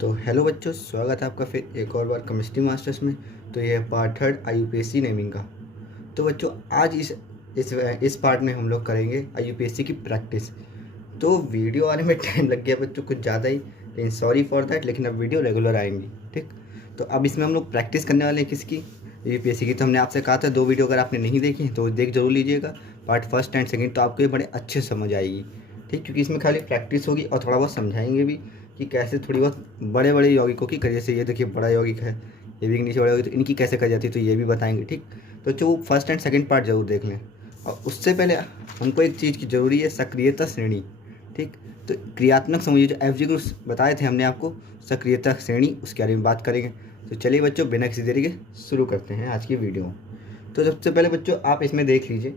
तो हेलो बच्चों, स्वागत है आपका फिर एक और बार केमिस्ट्री मास्टर्स में। तो ये है पार्ट थर्ड IUPAC नेमिंग का। तो बच्चों आज इस पार्ट में हम लोग करेंगे IUPAC की प्रैक्टिस। तो वीडियो आने में टाइम लग गया बच्चों कुछ ज़्यादा ही, लेकिन सॉरी फॉर दैट। लेकिन अब वीडियो रेगुलर आएंगी, ठीक। तो अब इसमें हम लोग प्रैक्टिस करने वाले हैं किसकी, IUPAC की। तो हमने आपसे कहा था 2 वीडियो अगर आपने नहीं देखी तो देख जरूर लीजिएगा, पार्ट फर्स्ट एंड सेकेंड। तो आपको ये बड़े अच्छे समझ आएगी, ठीक, क्योंकि इसमें खाली प्रैक्टिस होगी और थोड़ा बहुत समझाएंगे भी कि कैसे थोड़ी बहुत बड़े बड़े यौगिकों की, जैसे ये देखिए बड़ा यौगिक है, ये भी नीचे बड़ा यौगिक, तो इनकी कैसे कर जाती है तो ये भी बताएंगे, ठीक। तो जो फर्स्ट एंड सेकंड पार्ट जरूर देख लें। और उससे पहले हमको एक चीज़ की ज़रूरी है, सक्रियता श्रेणी, ठीक। तो क्रियात्मक समूह जो FG ग्रुप्स बताए थे हमने आपको, सक्रियता श्रेणी, उसके बारे में बात करेंगे। तो चलिए बच्चों बिना किसी देरी के शुरू करते हैं आज की वीडियो। तो सबसे पहले बच्चों आप इसमें देख लीजिए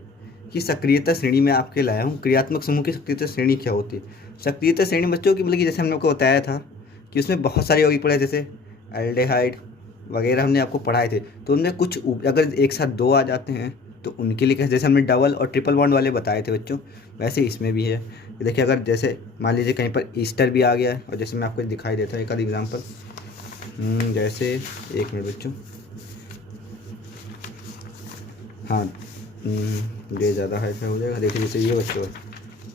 कि सक्रियता श्रेणी में आपके लाया हूँ क्रियात्मक समूह की सक्रियता श्रेणी क्या होती है। सक्रियता श्रेणी बच्चों की मतलब कि जैसे हमने आपको बताया था कि उसमें बहुत सारे यौगिक पढ़े, जैसे एल्डेहाइड वगैरह हमने आपको पढ़ाए थे। तो उनमें कुछ अगर एक साथ 2 आ जाते हैं तो उनके लिए कैसे, जैसे हमने डबल और ट्रिपल बॉन्ड वाले बताए थे बच्चों, वैसे इसमें भी है। देखिए अगर जैसे मान लीजिए कहीं पर ईस्टर भी आ गया है, और जैसे मैं आपको दिखाई देता हूँ एक आध एग्जाम्पल, जैसे 1 मिनट बच्चों, हाँ, ये ज़्यादा हाई हो जाएगा। देखिए जैसे ये बच्चों है,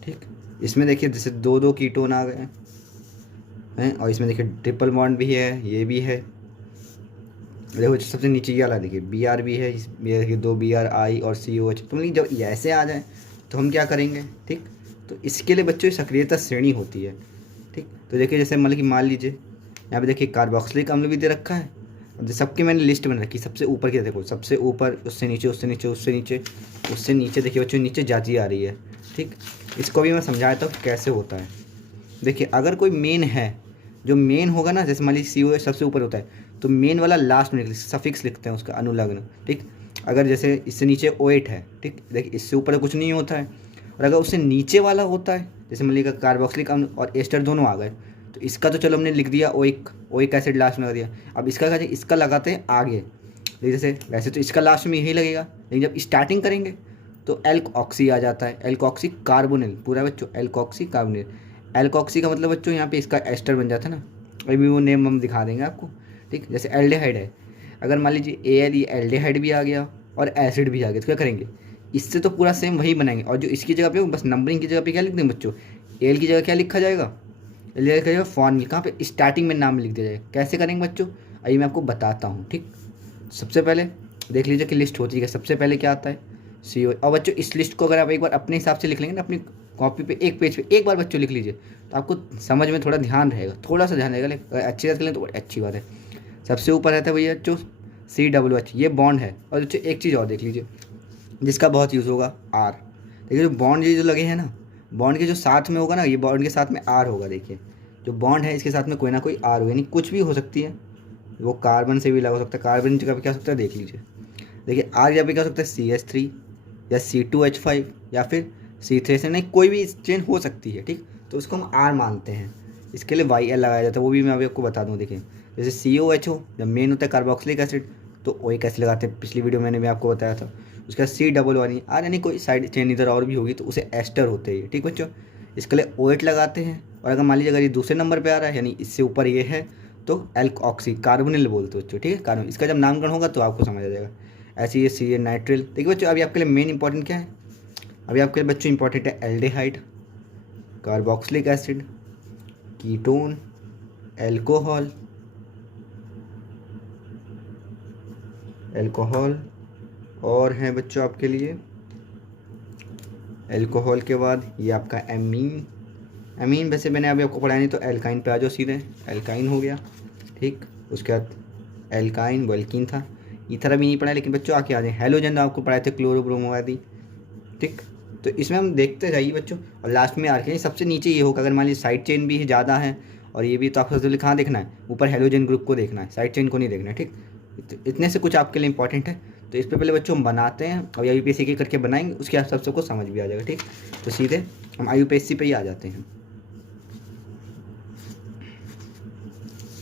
ठीक, इसमें देखिए जैसे 2 कीटोन आ गए हैं, और इसमें देखिए ट्रिपल बॉन्ड भी है, ये भी है। देखो सबसे नीचे ये वाला देखिए Br भी है, ये देखिए 2 Bri और COH। तो मतलब जब ऐसे आ जाए तो हम क्या करेंगे, ठीक। तो इसके लिए बच्चों सक्रियता श्रेणी होती है, ठीक। तो देखिए जैसे मतलब कि मान लीजिए यहाँ पे देखिए कार्बोक्सिलिक अम्ल भी दे रखा है। अब सबके मैंने लिस्ट बना रखी, सबसे ऊपर की देखो, सबसे ऊपर, उससे नीचे, उससे नीचे, उससे नीचे, उससे नीचे, देखिए बच्चों नीचे जाती आ रही है, ठीक। इसको भी मैं समझाता हूँ कैसे होता है। देखिए अगर कोई मेन है, जो मेन होगा ना, जैसे मान लीजिए CO सबसे ऊपर होता है, तो मेन वाला लास्ट में सफिक्स लिखते हैं उसका, अनुलग्न, ठीक। अगर जैसे इससे नीचे OH है, ठीक, देखिए इससे ऊपर कुछ नहीं होता है। और अगर उससे नीचे वाला होता है, जैसे मान लीजिए कार्बोक्सिलिक अम्ल और एस्टर दोनों आ गए, तो इसका तो चलो हमने लिख दिया ओइक एसिड लास्ट में लगा दिया। अब इसका क्या, इसका लगाते हैं आगे, लेकिन जैसे वैसे तो इसका लास्ट में यही लगेगा, लेकिन जब स्टार्टिंग करेंगे तो एल्कऑक्सी आ जाता है, एल्कऑक्सी कार्बोनिल, पूरा बच्चों एल्कऑक्सी कार्बोनिल। एल्कॉक्सी का मतलब बच्चों यहाँ पे इसका एस्टर बन जाता है ना, अभी वो नेम हम दिखा देंगे आपको, ठीक। जैसे एल्डेहाइड है, अगर मान लीजिए AL, ये एल्डेहाइड भी आ गया और एसिड भी आ गया, तो क्या करेंगे, इससे तो पूरा सेम वही बनाएंगे। और जो इसकी जगह पे बस नंबरिंग की जगह पे क्या लिख देंगे बच्चों, एल की जगह क्या लिखा जाएगा, एल लिखा जाएगा फॉर्मूला, कहाँ पे, स्टार्टिंग में नाम लिख दिया जाएगा। कैसे करेंगे बच्चों, आइए मैं आपको बताता हूँ, ठीक। सबसे पहले देख लीजिए कि लिस्ट होती है, सबसे पहले क्या आता है CO। और बच्चों इस लिस्ट को अगर आप एक बार अपने हिसाब से लिख लेंगे ना, अपनी कॉपी पे एक पेज पे एक बार बच्चों लिख लीजिए, तो आपको समझ में थोड़ा ध्यान रहेगा, थोड़ा सा ध्यान रहेगा, लेकिन अच्छी तरह से लें तो बड़ी अच्छी बात है। सबसे ऊपर रहता है भैया बच्चों COOH, ये बॉन्ड है। और बच्चों एक चीज़ और देख लीजिए जिसका बहुत यूज़ होगा, R। देखिए जो बॉन्ड ये जो लगे हैं ना, बॉन्ड के जो साथ में होगा ना, ये बॉन्ड के साथ में R होगा। देखिए जो बॉन्ड है इसके साथ में कोई ना कोई R होगा, यानी कुछ भी हो सकती है, वो कार्बन से भी लगा हो सकता है, कार्बन की जगह पे क्या हो सकता है देख लीजिए। देखिए R जगह पे क्या हो सकता है CH3 या C2H5 या फिर C3 से, नहीं कोई भी चेन हो सकती है, ठीक। तो उसको हम R मानते हैं, इसके लिए YL लगाया जाता है, वो भी मैं अभी आपको बता दूँ। देखिए जैसे COH जब मेन होता है कार्बोक्सिलिक एसिड, तो OH एसिड लगाते हैं, पिछली वीडियो मैंने भी आपको बताया था। उसके बाद C+1R, यानी कोई साइड चेन इधर और भी होगी तो उसे एस्टर होते हैं, ठीक बच्चों। इसके लिए OH लगाते हैं। और अगर मान लीजिए अगर ये दूसरे नंबर पर आ रहा है, यानी इससे ऊपर ये है, तो एल्कऑक्सी कार्बोनिल बोलते हो बच्चों, ठीक है, कार्बन। इसका जब नामकरण होगा तो आपको समझ आ जाएगा। ऐसे ये CA नाइट्रिल। देखिए बच्चों अभी आपके लिए मेन इंपॉर्टेंट क्या है, अभी आपके लिए बच्चों इंपॉर्टेंट है एल्डेहाइड, कार्बोक्सिलिक एसिड, कीटोन, एल्कोहल, और हैं बच्चों आपके लिए एल्कोहल के बाद ये आपका एमीन वैसे मैंने अभी आपको पढ़ाया नहीं, तो एल्काइन पे आ जाओ सीधे, एल्काइन हो गया, ठीक। उसके बाद एल्काइन वल्कीन था, ईथर अभी नहीं पढ़ा, लेकिन बच्चों आके आ जाए हेलोजन आपको पढ़ाए थे, क्लोरोब्रोमो आदि, ठीक। तो इसमें हम देखते जाइए बच्चों। और लास्ट में आके सबसे नीचे ये होगा, अगर मान लीजिए साइड चेन भी ज़्यादा है और ये भी, तो आपको सबसे कहाँ देखना है, ऊपर हेलोजन ग्रुप को देखना है, साइड चेन को नहीं देखना है, ठीक। इतने से कुछ आपके लिए इंपॉर्टेंट है। तो इस पर पहले बच्चों हम बनाते हैं, और IUPAC के करके बनाएंगे, उसके आप सबको समझ भी आ जाएगा, ठीक। तो सीधे हम IUPAC पे ही आ जाते हैं,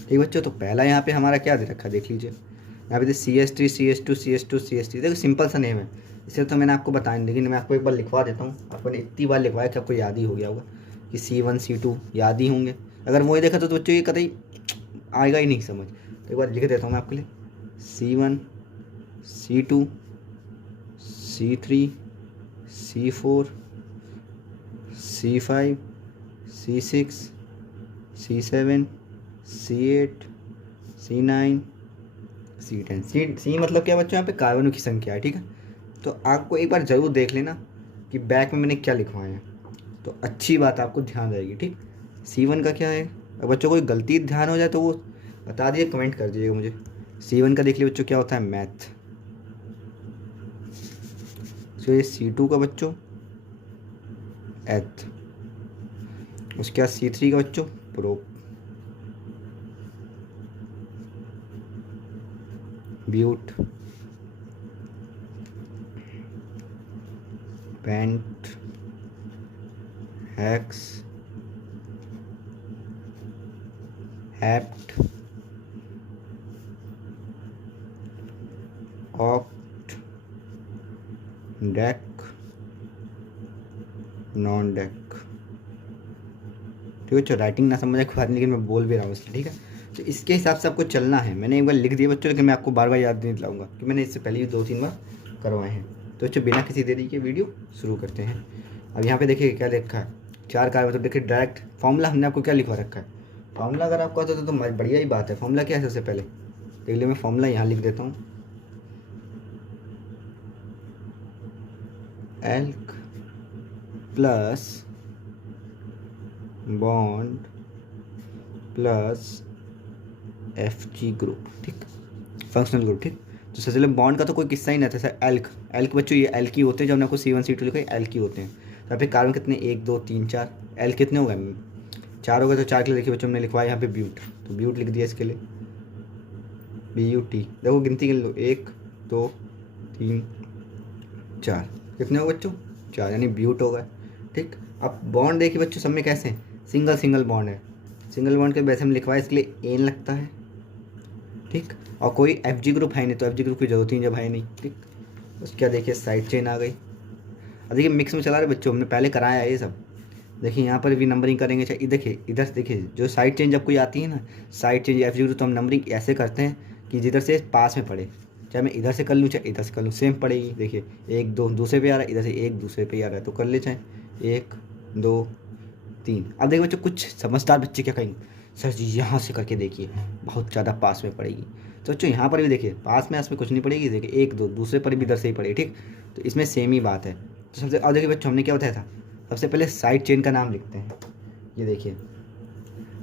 ठीक बच्चों। तो पहला यहाँ पे हमारा क्या दे रखा है देख लीजिए, यहाँ पे CH3 CH2 CH2 CH3, देखो सिंपल सा नेम है, इसे तो मैंने आपको बताया नहीं, लेकिन मैं आपको एक बार लिखवा देता हूँ। आपको ने इतनी बार लिखवाया कि आपको याद ही हो गया होगा कि C1 C2 याद ही होंगे। अगर वही देखा तो बच्चों ये कतई आएगा ही नहीं समझ। तो एक बार लिख देता हूँ मैं आपके लिए, C1 C2 C3 C4 C5 C6 C7 C8 C9 C10। सी मतलब क्या बच्चों, यहाँ पे कार्बनों की संख्या है, ठीक है। तो आपको एक बार ज़रूर देख लेना कि बैक में मैंने क्या लिखवाया है, तो अच्छी बात आपको ध्यान रहेगी, ठीक। C1 का क्या है, अब बच्चों कोई गलती ध्यान हो जाए तो वो बता दिए, कमेंट कर दीजिएगा मुझे। C1 का देख लिया बच्चों क्या होता है, मैथ। तो ये C2 का बच्चों एथ, उसके बाद C3 का बच्चों prop, but, pent, hex, hept, oct, dec, non dec. ठीक है बच्चों, राइटिंग ना समझ कोई बात नहीं, लेकिन मैं बोल भी रहा हूँ इसलिए, ठीक है। तो इसके हिसाब से आपको चलना है। मैंने एक बार लिख दिया बच्चों, लेकिन मैं आपको बार बार याद नहीं दिलाऊंगा कि मैंने इससे पहले भी 2-3 बार करवाए हैं। तो बच्चों बिना किसी देरी के वीडियो शुरू करते हैं। अब यहाँ पे देखिए क्या लिखा है, 4 कार्बन, मतलब देखिए डायरेक्ट फॉर्मूला हमने आपको क्या लिखवा रखा है। फॉर्मूला अगर आपको आता तो बढ़िया ही बात है। फॉर्मूला क्या है, सबसे पहले देख लिया, मैं फॉर्मूला यहाँ लिख देता हूँ, elk plus bond plus Fg group, ठीक, फंक्शनल ग्रुप, ठीक। तो सबसे पहले बॉन्ड का तो कोई किस्सा ही नहीं था सर। एल्क बच्चों ये एल्क ही होते हैं, जब हमने आपको C1 C2 लिखा है एल्क ही होते हैं। तो यहाँ पे कार्बन कितने, 1 2 3 4, एल्क कितने हो गए, 4 हो गए। तो 4 के लिए देखिए बच्चों हमने लिखवाया यहाँ पे ब्यूट, तो ब्यूट लिख दिया इसके लिए, BUT। देखो गिनती कर लो, 1 2 3 4, कितने हो बच्चों, 4, यानी ब्यूट हो गए, ठीक। अब बॉन्ड देखिए बच्चों सब में कैसे हैं, सिंगल सिंगल बॉन्ड है। सिंगल बॉन्ड के वैसे हम लिखवाए, इसके लिए एन लगता है, ठीक। और कोई Fg ग्रुप है नहीं, तो Fg ग्रुप की जरूरत ही जब है नहीं, ठीक। उसके क्या देखिए साइड चेन आ गई। अब देखिए मिक्स में चला रहे बच्चों, हमने पहले कराया है ये सब। देखिए यहाँ पर भी नंबरिंग करेंगे, चाहे देखिए इधर से देखिए जो साइड चेंज जब कोई आती है ना, साइड चेंज Fg ग्रुप, तो हम नंबरिंग ऐसे करते हैं कि जिधर से पास में पड़े, चाहे मैं इधर से कर लूँ चाहे इधर से कर लूँ, सेम पड़ेगी। देखिए 1 2 दूसरे पे आ रहा है, इधर से 1 दूसरे पे आ रहा है, तो कर ले, चाहे 1 2 3। अब देखिए बच्चों कुछ समझदार बच्चे क्या कहेंगे, सर जी यहाँ से करके देखिए बहुत ज़्यादा पास में पड़ेगी। तो बच्चों यहाँ पर भी देखिए पास में कुछ नहीं पड़ेगी, देखिए 1 2 दूसरे पर भी इधर से ही पड़ेगी, ठीक। तो इसमें सेम ही बात है। तो सबसे, और देखिए बच्चों हमने क्या बताया था, सबसे पहले साइड चेन का नाम लिखते हैं, ये देखिए।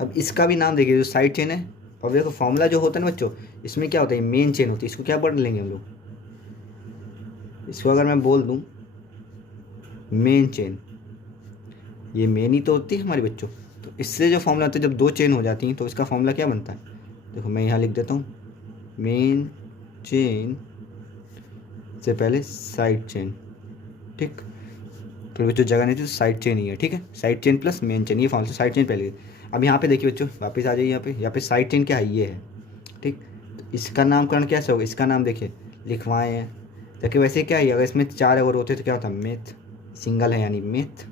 अब इसका भी नाम देखिए, जो साइड चेन है, और देखो फॉर्मूला जो होता है ना बच्चों, इसमें क्या होता है, मेन चेन होती है। इसको क्या पढ़ लेंगे हम लोग, इसको अगर मैं बोल दूँ मेन चेन, ये मेन ही तो होती है हमारी बच्चों। तो इससे जो फॉर्मूला होता है, जब 2 चेन हो जाती हैं तो इसका फॉर्मूला क्या बनता है, देखो मैं यहाँ लिख देता हूँ, मेन चेन से पहले साइड चेन, ठीक। फिर बच्चों जगह नहीं थी तो साइड चेन ही है, ठीक है। Side chain plus main chain, ये फॉर्मूला साइड चेन पहले। अब यहाँ पे देखिए बच्चों, वापस आ जाइए यहाँ पे साइड चेन क्या है, ये है, ठीक। तो इसका नामकरण कैसे होगा, इसका नाम देखिए लिखवाए हैं। देखिए वैसे क्या है, अगर इसमें 4 अगर होते तो क्या होता, मेथ, सिंगल है यानी मेथ,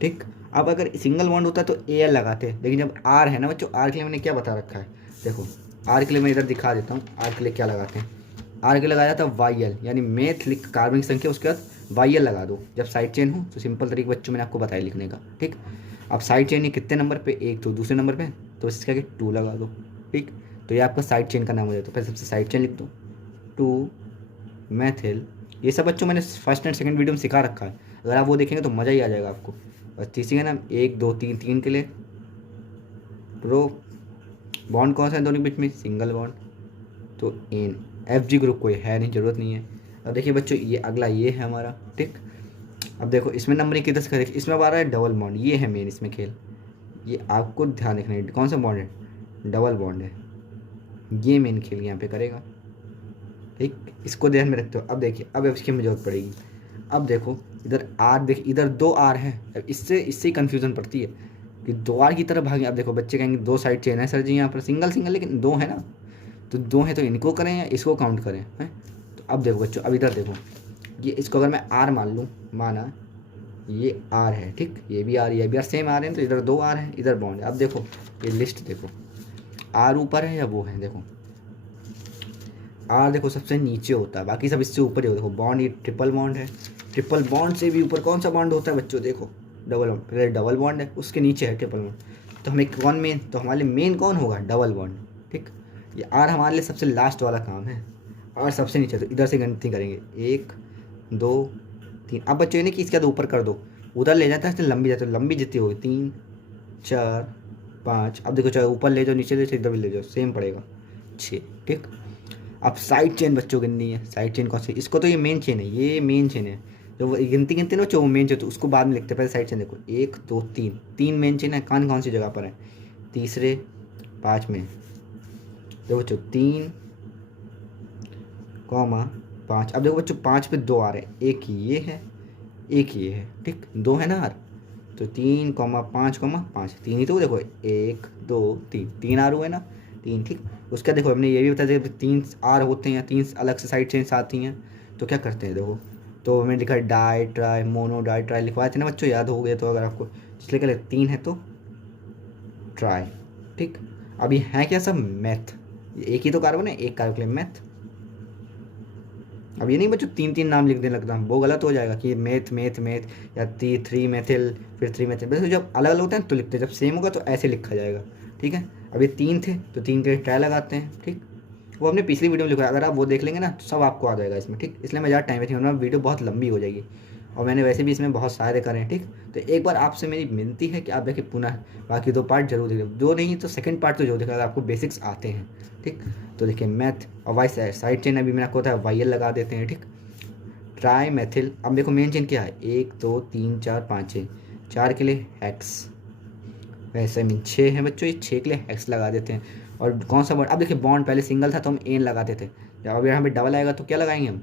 ठीक। अब अगर सिंगल बॉन्ड होता तो AL लगाते, लेकिन जब R है ना बच्चों, R के लिए मैंने क्या बता रखा है, देखो R के लिए मैं इधर दिखा देता हूँ, R के लिए क्या लगाते हैं। R के लिए लगाया था YL, यानी मेथ लिख कार्बन की संख्या, उसके बाद YL लगा दो जब साइड चेन हो। तो सिंपल तरीके बच्चों मैंने आपको बताया लिखने का, ठीक। अब साइड चेन ये कितने नंबर पे, 1 तो दूसरे नंबर पे, तो इसका 2 लगा दो, ठीक। तो ये आपका साइड चेन का नाम हो जाए। तो पहले सबसे साइड चेन लिख दो, 2 मैथिल। ये सब बच्चों मैंने फर्स्ट एंड सेकंड वीडियो में सिखा रखा है, अगर आप वो देखेंगे तो मज़ा ही आ जाएगा आपको। बस तीसरी का नाम 1 2 3, 3 के लिए प्रो, बॉन्ड कौन सा है दोनों के बीच में, सिंगल बॉन्ड, तो एन। Fg ग्रुप कोई है नहीं, ज़रूरत नहीं है। अब देखिए बच्चों ये अगला ये है हमारा, ठीक। अब देखो इसमें नंबरिंग किधर से करें, इसमें आ रहा है डबल बॉन्ड, ये है मेन इसमें खेल, ये आपको ध्यान रखना है। कौन सा बॉन्ड है, डबल बॉन्ड है, ये मेन खेल यहाँ पे करेगा, ठीक। इसको ध्यान में रखते हो। अब देखिए अब इसकी हमें जरूरत पड़ेगी। अब देखो इधर R, देखिए इधर 2 R है, अब इससे ही कन्फ्यूज़न पड़ती है कि 2 R की तरफ भागे। अब देखो बच्चे कहेंगे 2 साइड चेन है सर जी, यहाँ पर सिंगल सिंगल, लेकिन 2 है ना, तो 2 है तो इनको करें या इसको काउंट करें, हैं। तो अब देखो बच्चों, अब इधर देखो, ये इसको अगर मैं R मान लूँ, माना ये R है, ठीक, ये भी R, ये भी R, सेम R है, तो इधर 2 R है, इधर बॉन्ड है। अब देखो ये लिस्ट देखो, आर ऊपर है या वो है, देखो आर देखो सबसे नीचे होता है, बाकी सब इससे ऊपर ही होता है। देखो बॉन्ड, ये ट्रिपल बॉन्ड है, ट्रिपल बॉन्ड से भी ऊपर कौन सा बॉन्ड होता है बच्चों, देखो डबल बॉन्ड। पहले डबल बॉन्ड है, उसके नीचे है ट्रिपल बॉन्ड। तो हमें कौन मेन, तो हमारे मेन कौन होगा, डबल बॉन्ड। ठीक, ये आर हमारे लिए सबसे लास्ट वाला काम है, आर सबसे नीचे। तो इधर से गिनती करेंगे 1 2 3। अब बच्चों ये नहीं कि इसके बाद ऊपर कर दो, उधर ले जाता है तो लंबी जाती है, लंबी जितनी होगी 3 4 5। अब देखो चाहे ऊपर ले जाओ नीचे ले जाओ इधर भी ले जाओ सेम पड़ेगा 6। ठीक, अब साइड चेन बच्चों गिननी है। साइड चेन कौन सी, इसको तो ये मेन चेन है, ये मेन चेन है। जो वो गिनती गिनती ना, जो वो मेन चेन, तो उसको बाद में लिखते हैं, पहले साइड चेन देखो 1 2 3। 3 मेन चेन है, कौन कौन सी जगह पर है, तीसरे 5 में। देखो बच्चों 3 कॉमा 5। अब देखो बच्चों 5 पे 2 आ रहे हैं, एक ये है एक ये है। ठीक, 2 है ना यार, तो 3 कॉमा 5 कॉमा 5, 3 ही तो देखो 1 2 3, 3 आर हुए ना 3। ठीक, उसका देखो हमने ये भी बताया जब 3 आर होते हैं, 3 अलग से साइड चेन्स आती हैं, तो क्या करते हैं देखो। तो हमने लिखा di tri mono, di tri लिखवाए थे ना बच्चों, याद हो गया तो अगर आपको, इसलिए क्या 3 है तो ट्राई। ठीक, अब ये है क्या सब, मैथ। एक ही तो कार्बन है, एक कार्बन के लिए मैथ। अब ये नहीं बच्चों 3 नाम लिख देने लगता, वो गलत हो जाएगा कि मेथ मेथ मेथ या 3 मेथिल फिर 3 मेथिल। बस जब अलग अलग होते हैं तो लिखते हैं, जब सेम होगा तो ऐसे लिखा जाएगा। ठीक है, अब ये 3 थे तो 3 के लिए ट्राई लगाते हैं। ठीक, वो हमने पिछली वीडियो में लिखा है, अगर आप वो देख लेंगे ना तो सब आपको आ जाएगा इसमें। ठीक, इसलिए मैं ज़्यादा टाइम वेस्ट, वरना वीडियो बहुत लंबी हो जाएगी, और मैंने वैसे भी इसमें बहुत सारे करे हैं। ठीक, तो एक बार आपसे मेरी विनती है कि आप देखिए पुनः बाकी 2 पार्ट जरूर देखिए, दो नहीं तो सेकंड पार्ट तो जरूर देखिए, अगर आपको बेसिक्स आते हैं। ठीक, तो देखिए मैथ और वाई साइड चेन अभी मैंने आपको बताया वाई लगा देते हैं। ठीक, ट्राई मेथिल। अब देखो मेन चेन क्या है, 1 2 3 4 5 6, 4 के लिए हेक्स, वैसे मीन 6 है बच्चों, ये 6 के लिए हेक्स लगा देते हैं। और कौन सा बॉन्ड, अब देखिए बॉन्ड पहले सिंगल था तो हम एन लगाते थे, जब अब यहाँ पे डबल आएगा तो क्या लगाएंगे हम,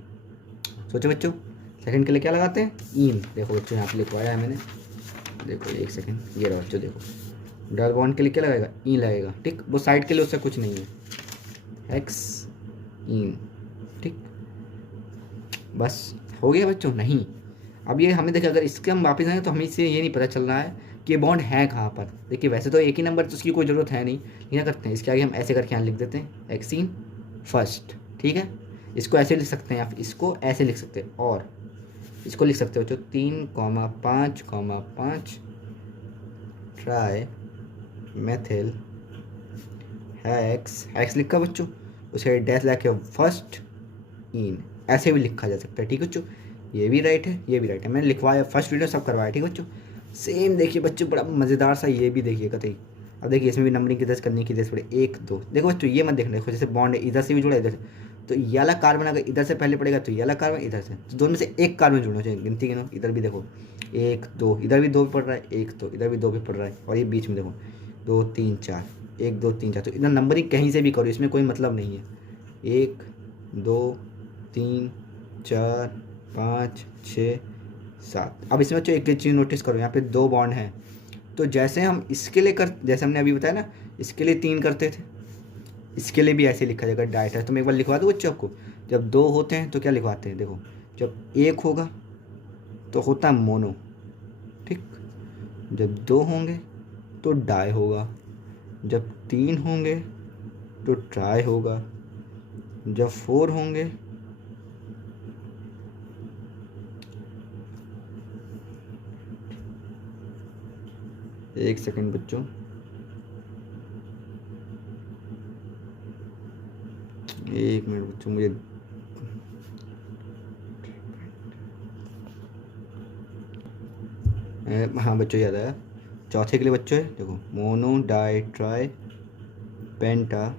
सोचो बच्चों। सेकंड के लिए क्या लगाते हैं, इन। देखो बच्चों यहाँ पे लिखवाया है मैंने, देखो एक सेकंड, ये रहा बच्चों देखो, डबल बॉन्ड के लिए क्या लगेगा, इन लगेगा। ठीक, वो साइड के लिए उससे कुछ नहीं है, एक्स इन। ठीक, बस हो गया बच्चों। नहीं, अब ये हमें देखिए अगर इसके हम वापस आएंगे तो हमें इससे ये नहीं पता चल रहा है कि ये बॉन्ड है कहाँ पर। देखिए वैसे तो एक ही नंबर, तो उसकी कोई ज़रूरत है नहीं, क्या करते हैं इसके आगे हम ऐसे करके यहाँ लिख देते हैं एक्सीन फर्स्ट। ठीक है, इसको ऐसे लिख सकते हैं, आप इसको ऐसे लिख सकते हैं, और इसको लिख सकते हो जो 3,5,5 ट्राई मेथिल हैक्स लिखा बच्चों, उसे डैश ला के फर्स्ट इन, ऐसे भी लिखा जा सकता है। ठीक है बच्चों, ये भी राइट है ये भी राइट है, मैंने लिखवाया फर्स्ट वीडियो सब करवाया। ठीक है बच्चों, सेम देखिए बच्चों बड़ा मज़ेदार सा ये भी देखिए कतई। अब देखिए इसमें भी नंबरिंग किधर से करनी किधर से पड़े, 1 2। देखो बच्चों ये मत देखना, देखो जैसे बॉन्ड है इधर से भी जुड़ा इधर से, तो ये वाला कार्बन अगर इधर से पहले पड़ेगा तो ये वाला कार्बन इधर से, तो दोनों में से एक कार्बन जुड़ना चाहिए। गिनती गिनो, इधर भी देखो 1 2, इधर भी 2 पड़ रहा है, 1 2, इधर भी 2 भी पड़ रहा है, और ये बीच में देखो 2 3 4, 1 2 3 4। तो इधर नंबरिंग कहीं से भी करो, इसमें कोई मतलब नहीं है। 1 2 3 4 5 6 7। अब इसमें बच्चों एक चीज़ नोटिस करो, यहाँ पे 2 बॉन्ड हैं, तो जैसे हम इसके लिए जैसे हमने अभी बताया ना इसके लिए 3 करते थे, इसके लिए भी ऐसे लिखा जाएगा डाइट है। तो मैं एक बार लिखवा दूँ बच्चों आपको, जब 2 होते हैं तो क्या लिखवाते हैं, देखो जब 1 होगा तो होता है मोनो। ठीक, जब 2 होंगे तो डाई होगा, जब 3 होंगे तो ट्राई होगा, जब 4 होंगे एक सेकंड बच्चों, एक मिनट बच्चों मुझे हाँ बच्चों याद आया। चौथे के लिए बच्चों है देखो मोनो डाई ट्राई पेंटा,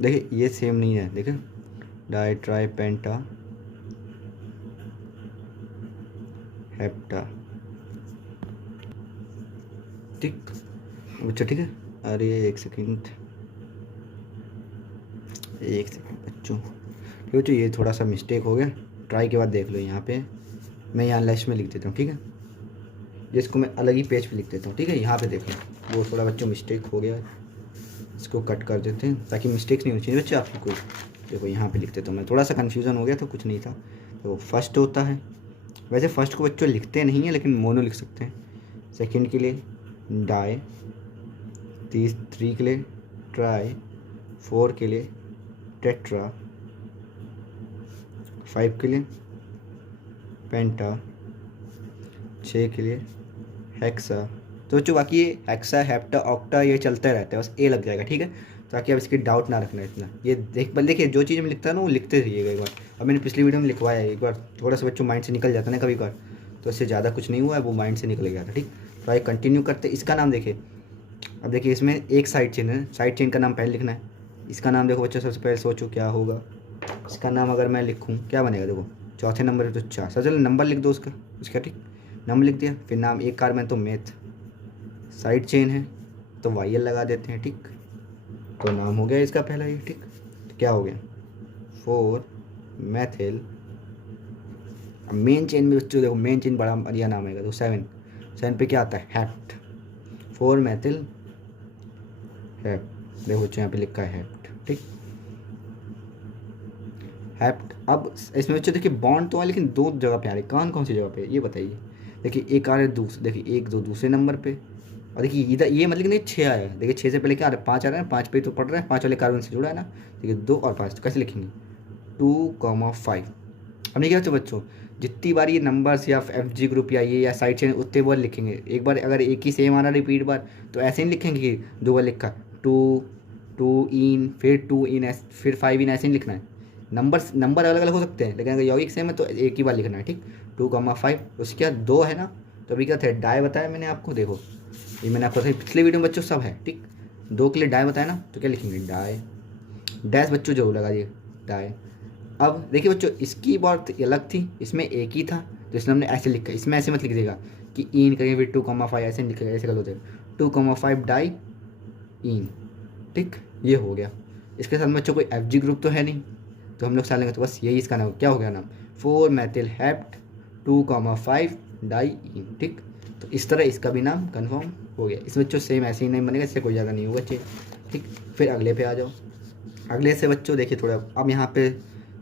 देखिए ये सेम नहीं है, देखिए डाई ट्राई पेंटा हेप्टा। ठीक बच्चों, ठीक है, अरे एक सेकंड बच्चों, ठीक बच्चों ये थोड़ा सा मिस्टेक हो गया, ट्राई के बाद देख लो। यहाँ पे मैं यहाँ लेस में लिख देता हूँ, ठीक है, जिसको मैं अलग ही पेज पे लिख देता हूँ। ठीक है, यहाँ पे देख लो, वो थोड़ा बच्चों मिस्टेक हो गया, इसको कट कर देते हैं ताकि मिस्टेक्स नहीं होनी चाहिए बच्चे आपकी कोई। देखो यहाँ पे लिख देता हूँ मैं, थोड़ा सा कन्फ्यूज़न हो गया तो कुछ नहीं था। तो फर्स्ट होता है, वैसे फर्स्ट को बच्चों लिखते नहीं है लेकिन मोनो लिख सकते हैं। सेकंड के लिए डाई, 3 के लिए ट्राई, 4 के लिए टेट्रा, 5 के लिए पेंटा, 6 के लिए हेक्सा। तो बच्चों बाकी ये हेक्सा, हेप्टा, ऑक्टा ये चलता रहता है, बस ए लग जाएगा, ठीक है, ताकि आप इसकी डाउट ना रखना इतना। ये देखिए जो चीज़ मैं लिखता है ना वो लिखते रहिएगा एक बार। अब मैंने पिछली वीडियो में लिखवाया है एक बार, थोड़ा सा बच्चों माइंड से निकल जाता है ना कभी कभार, तो इससे ज़्यादा कुछ नहीं हुआ है, वो माइंड से निकल गया था, ठीक। तो आइए कंटिन्यू करते। इसका नाम देखिए, अब देखिए इसमें एक साइड चेन है, साइड चेन का नाम पहले लिखना है। इसका नाम देखो बच्चों, सबसे पहले सोचो क्या होगा इसका नाम। अगर मैं लिखूँ क्या बनेगा, देखो चौथे नंबर पे तो 4, चलो नंबर लिख दो उसका, ठीक, नंबर लिख दिया। फिर नाम एक कार में तो मैथ, साइड चेन है तो वाई लगा देते हैं, ठीक। तो नाम हो गया इसका पहला ये, ठीक। तो क्या हो गया 4 मैथिल। अब मेन चेन में बच्चों देखो, मेन चेन बड़ा बढ़िया नाम आएगा, तो 7 पे क्या आता है हैप्ट, 4 मैथिल हैप्ट। देखो बच्चों यहाँ पे लिखा है हैप्ट, ठीक, हैप्ट। अब इसमें बच्चों देखिए बॉन्ड तो है, लेकिन 2 जगह पे आ रही, कौन सी जगह पे ये बताइए। देखिए एक आ रहा है देखिए 1 2 दूसरे नंबर पे, और देखिए इधर ये मतलब कि नहीं 6 आया है, देखिए 6 से पहले क्या आ रहा है 5 आ रहा है, 5 पे तो पढ़ रहा है, 5 वाले कार्बन से जुड़ा है ना, देखिए 2 और 5, तो कैसे लिखेंगे 2,5। हमने क्या बच्चों जितनी बार ये नंबर्स या FG ग्रुप या ये या साइड चेन उतने बार लिखेंगे। एक बार अगर एक ही सेम आ रहा रिपीट बार तो ऐसे नहीं लिखेंगे कि 2 बार लिखा 2 इन, फिर 2 इन, फिर 5 इन, ऐसे नहीं लिखना है। नंबर अलग अलग हो सकते हैं, लेकिन अगर यौगिक सेम है तो एक ही बार लिखना है, ठीक। 2,5 उसके बाद 2 है ना, तो अभी क्या थे डाई बताया मैंने आपको, देखो ये मैंने आपको पिछले वीडियो में बच्चों सब है, ठीक। 2 के लिए डाई बताया ना, तो क्या लिखेंगे डाई, डैश बच्चों जरूर लगा दिए डाई। अब देखिए बच्चों इसकी बात अलग थी, इसमें एक ही था, तो इसमें हमने ऐसे लिखा, इसमें ऐसे मत लिख देगा कि इन करेंगे फिर 2,5 ऐसे नहीं लिखेगा, ऐसे गलत होता है 2,5 डाई इन, ठीक, ये हो गया। इसके साथ बच्चों कोई FG ग्रुप तो है नहीं, तो हम लोग साथ लेंगे, तो बस यही इसका नाम क्या हो गया नाम 4 मैथिल हैप्ट 2,5 डाई इन, ठीक। तो इस तरह इसका भी नाम कन्फर्म हो गया। इस बच्चों सेम ऐसे ही नहीं बनेगा, इससे कोई ज़्यादा नहीं होगा, ठीक। फिर अगले पे आ जाओ। अगले से बच्चों देखिए थोड़ा अब यहाँ पे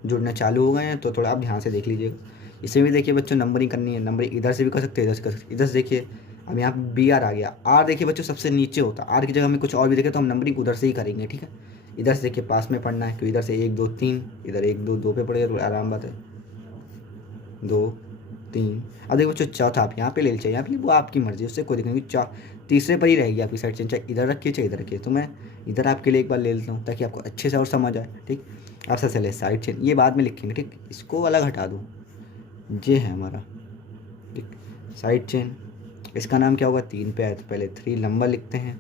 जुड़ना चालू हो गए हैं, तो थोड़ा आप ध्यान से देख लीजिएगा। इसमें भी देखिए बच्चों नंबरिंग करनी है, नंबरिंग इधर से भी कर सकते हैं, इधर से कर सकते हैं। इधर से देखिए अब यहाँ पे BR आ गया, R देखिए बच्चों सबसे नीचे होता है, R की जगह में कुछ और भी देखे तो हम नंबरिंग उधर से ही करेंगे, ठीक है। इधर से देखिए पास में पढ़ना है, क्योंकि इधर से 1 2 3, इधर 1 2 2 पे पड़ेगा, तो आराम बात है 2 3। अब देखो बच्चों चौथा आप यहाँ पे ले लीजिए, यहाँ पे वो आपकी मर्जी, उससे कोई दिक्कत नहीं, तीसरे पर ही रहेगी आपकी साइड चेन, चाहे इधर रखिए चाहे इधर रखिए। तो मैं इधर आपके लिए एक बार ले लेता हूँ ताकि आपको अच्छे से और समझ आए, ठीक। अब से चले साइड चेन, ये बाद में लिखेंगे, ठीक, इसको अलग हटा दूँ, ये है हमारा, ठीक, साइड चेन। इसका नाम क्या होगा 3 पे आया तो पहले 3 नंबर लिखते हैं,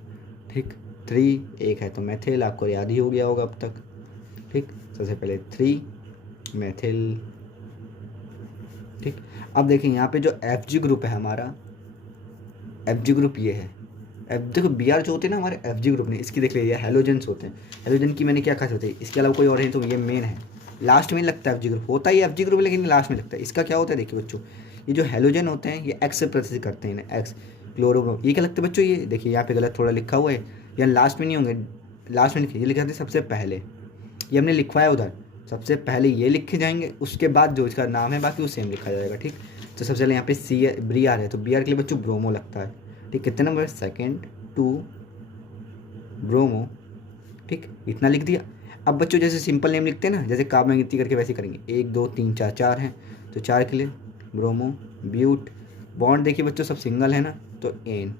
ठीक, 3 एक है तो मैथिल, आपको याद ही हो गया होगा अब तक, ठीक। सबसे पहले 3 मैथिल, ठीक। अब देखिए यहाँ पे जो FG ग्रुप है हमारा, FG ग्रुप ये है, देखो BR जो होते हैं ना हमारे FG ग्रुप में, इसकी देख लीजिए हेलोजेंस होते हैं। हेलोजन की मैंने क्या खास होती है, इसके अलावा कोई और है तो ये मेन है, लास्ट में लगता है FG ग्रुप, होता ही FG ग्रुप लेकिन लास्ट में लगता है। इसका क्या होता है देखिए बच्चों, ये जो हेलोजन होते हैं ये X से प्रतिस्थापित करते हैं, X क्लोरो, ये क्या लगता है बच्चों, ये देखिए यहाँ पे गलत थोड़ा लिखा हुआ है, या लास्ट में नहीं होंगे, लास्ट में लिखिए, ये लिखा था सबसे पहले, ये हमने लिखवाया उधर, सबसे पहले ये लिखे जाएंगे, उसके बाद जो इसका नाम है बाकी वो सेम लिखा जाएगा, ठीक। तो सबसे पहले यहाँ पे BR है, तो BR के लिए बच्चों ब्रोमो लगता है, ठीक। कितने नंबर सेकेंड 2 ब्रोमो, ठीक, इतना लिख दिया। अब बच्चों जैसे सिंपल नेम लिखते हैं ना, जैसे कार्बन गिनती करके वैसे करेंगे, 1 2 3 4, 4 हैं तो 4 के लिए ब्रोमो ब्यूट। बॉन्ड देखिए बच्चों सब सिंगल है ना, तो एन,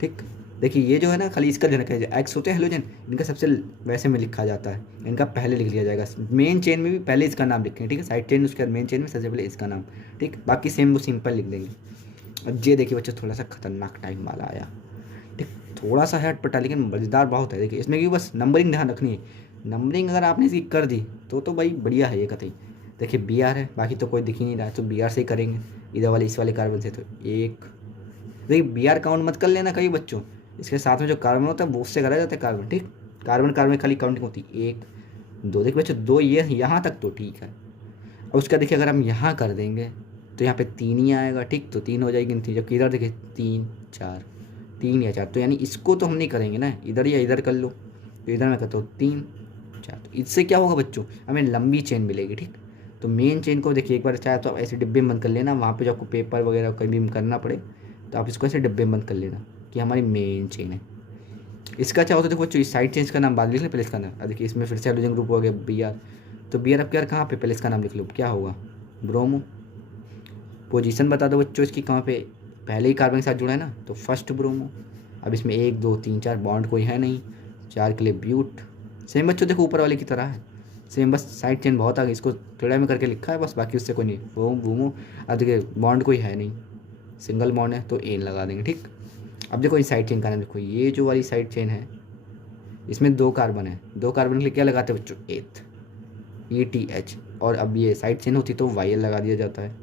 ठीक। देखिए ये जो है ना खाली इसका ध्यान रखा है, X होते हैं हेलोजन, इनका सबसे वैसे में लिखा जाता है, इनका पहले लिख लिया जाएगा, मेन चेन में भी पहले इसका नाम लिखेंगे, ठीक है, साइड चेन उसके बाद मेन चेन में सबसे पहले इसका नाम, ठीक। बाकी सेम वो सिंपल लिख देंगे। अब ये देखिए बच्चों थोड़ा सा खतरनाक टाइम वाला आया, ठीक, थोड़ा सा है अटपटा लेकिन मज़ेदार बहुत है। देखिए इसमें भी बस नंबरिंग ध्यान रखनी है, नंबरिंग अगर आपने इसकी कर दी तो भाई बढ़िया है ये कतई। देखिए BR है, बाकी तो कोई दिख ही नहीं रहा है, तो BR से ही करेंगे, इधर वाले इस वाले कार्बन से, तो 1। देखिए BR काउंट मत कर लेना कई बच्चों, इसके साथ में जो कार्बन होता है वो उससे करा जाता है कार्बन, ठीक। कार्बन खाली काउंटिंग होती है 1 2, देखिए बच्चों 2 ये यहाँ तक तो ठीक है। और उसका देखिए अगर हम यहाँ कर देंगे तो यहाँ पे 3 ही आएगा, ठीक, तो 3 हो जाएगी गिनती, जबकि इधर देखिए 3 4, 3 या 4, तो यानी इसको तो हम नहीं करेंगे ना, इधर या इधर कर लो, तो इधर मैं कहता हूँ 3 4, तो इससे क्या होगा बच्चों हमें लंबी चेन मिलेगी, ठीक। तो मेन चेन को देखिए एक बार चाहे तो आप ऐसे डिब्बे में बंद कर लेना, वहाँ पे जो आपको पेपर वगैरह कहीं भी करना पड़े तो आप इसको ऐसे डिब्बे में बंद कर लेना कि हमारी मेन चेन है, इसका क्या होता है देखो बच्चों, इस साइड चेंज का नाम बाद में लिख लें, पहले इसका नाम। अब देखिए इसमें फिर से हाइड्रोजन ग्रुप हो गया Br, तो Br अब क्या कहाँ पे, पहले इसका नाम लिख लो, क्या होगा, ब्रोमो। पोजीशन बता दो बच्चों इसकी कहाँ पे, पहले ही कार्बन के साथ जुड़ा है ना, तो फर्स्ट ब्रोमो। अब इसमें 1 2 3 4 बॉन्ड कोई है नहीं, 4 के लिए ब्यूट। सेम बच्चों देखो ऊपर वाले की तरह है, सेम, बस साइड चेन बहुत आ गई, इसको टेढ़ा में करके लिखा है बस, बाकी उससे कोई नहीं, वो वूमो। अब देखिए बॉन्ड कोई है नहीं, सिंगल बॉन्ड है तो एन लगा देंगे, ठीक। अब देखो इस साइड चेन का नाम देखो, ये जो वाली साइड चेन है इसमें 2 कार्बन है, 2 कार्बन के लिए क्या लगाते हैं बच्चों, एथ, ETH। और अब ये साइड चेन होती तो YL लगा दिया जाता है,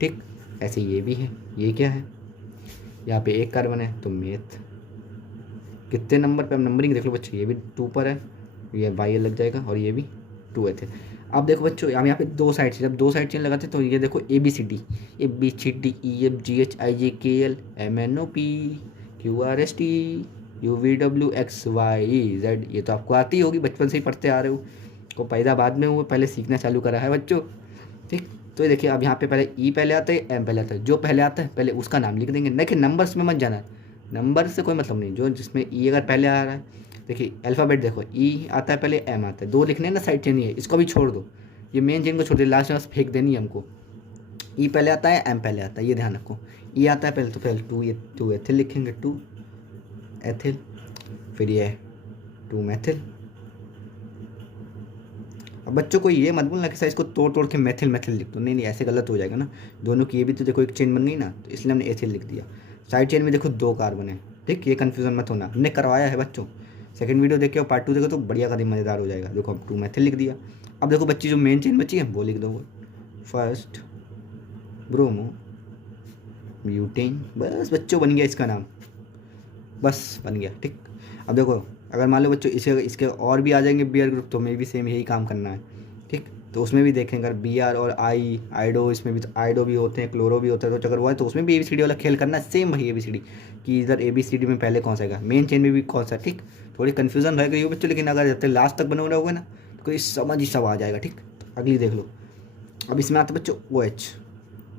ठीक। ऐसे ये भी है, ये क्या है, यहाँ पे 1 कार्बन है तो मेथ। कितने नंबर पे, अब नंबरिंग देख लो बच्चों, ये भी 2 पर है, ये YL लग जाएगा, और ये भी 2 थे। अब देखो बच्चों हम यहाँ पे 2 साइड चेन, जब 2 साइड चेन लगाते तो ये देखो ABCD, ABCDEFGHIJKL MNOP QRST UVWXYZ, ये तो आपको आती होगी, बचपन से ही पढ़ते आ रहे हो, को पैदा बाद में हुए, पहले सीखना चालू करा है बच्चों, ठीक। तो ये देखिए अब यहाँ पे पहले ई पहले आता है, एम पहले आता है, जो पहले आता है पहले उसका नाम लिख देंगे। देखिए नंबर्स में मत जाना, नंबर से कोई मतलब नहीं, जो जिसमें ई अगर पहले आ रहा है, देखिए अल्फ़ाबेट देखो, ई आता है पहले, एम आता है, 2 लिखने हैं ना साइड चेन, है इसको भी छोड़ दो, ये मेन चेन को छोड़ दे, लास्ट में बस फेंक देनी है हमको। ई पहले आता है, एम पहले आता है, ये ध्यान रखो। ई आता है पहले तो पहले 2, ये 2 एथिल लिखेंगे, 2 एथिल, फिर ये 2 मैथिल। अब बच्चों को ये मत बोलना कि सर इसको तोड़ तोड़ के मैथिल मैथिल लिख दो, नहीं नहीं ऐसे गलत हो जाएगा ना, दोनों की ये भी तो देखो एक चेन बन गई ना, तो इसलिए हमने एथिल लिख दिया। साइड चेन में देखो 2 कार्बन है, ठीक, ये कन्फ्यूजन मत होना, हमने करवाया है बच्चों, सेकंड वीडियो देखो, पार्ट 2 देखो तो बढ़िया कदम मज़ेदार हो जाएगा। देखो अब 2 मैथिल लिख दिया। अब देखो बच्ची जो मेन चेन बची है वो लिख दो, फर्स्ट ब्रोमो ब्यूटेन, बस बच्चों बन गया इसका नाम, बस बन गया, ठीक। अब देखो अगर मान लो बच्चों इसके और भी आ जाएंगे Br ग्रुप, तो में भी सेम यही काम करना है, ठीक। तो उसमें भी देखेंगे अगर Br और आइडो, इसमें भी तो आइडो भी होते हैं, क्लोरो भी होता है, तो अगर वो है तो उसमें भी ABCD वाला खेल करना है, सेम वही ABCD कि इधर ABCD में पहले कौन सा आएगा, मेन चेन में भी कौन सा, ठीक। थोड़ी कन्फ्यूजन रह गई हो बच्चों, लेकिन अगर जब तक लास्ट तक बने रहोगे ना तो कोई समझ ही सब आ जाएगा, ठीक। तो अगली देख लो। अब इसमें आता है बच्चों